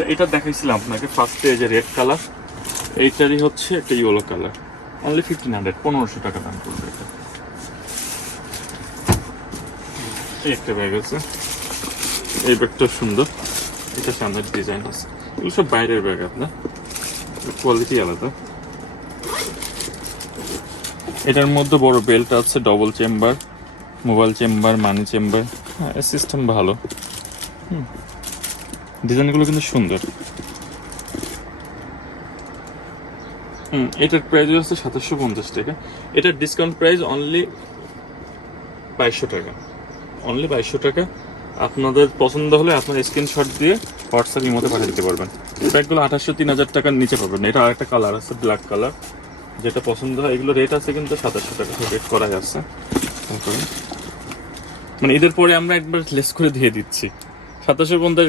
আচ্ছা, এটা দেখাইছিলাম আপনাকে ফার্স্টে, যে রেড কালার, এইটারই হচ্ছে একটা ইয়েলো কালার, অনলি 1500, 1500 টাকা দাম পড়বে এটা। এই একটা ব্যাগ আছে, এই ব্যাগটা সুন্দর, এটা সামনের ডিজাইন আছে, এগুলো সব বাইরের ব্যাগ, আপনার কোয়ালিটি আলাদা। এটার মধ্যে বড় বেল্ট আছে, ডবল চেম্বার, মোবাইল চেম্বার, মানি চেম্বার, হ্যাঁ সিস্টেম ভালো। ডিজাইনগুলো কিন্তু সুন্দর। এটার প্রাইস হচ্ছে 2750 টাকা। এটার ডিসকাউন্ট প্রাইস অনলি 2200 টাকা, অনলি 2200 টাকা। আপনাদের পছন্দ হলে আপনার স্ক্রিনশট দিয়ে হোয়াটসঅ্যাপ ইমোতে পাঠিয়ে দিতে পারবেন। ব্যাগগুলো 2800-3000 টাকার নিচে পাবেন। এটা আরেকটা কালার আছে, ব্ল্যাক কালার, যেটা পছন্দ হয়। এগুলো রেট আছে কিন্তু 2700 টাকা রেট করা আছে। মানে ঈদের পরে আমরা একবার লেস করে দিয়ে দিচ্ছি 2750।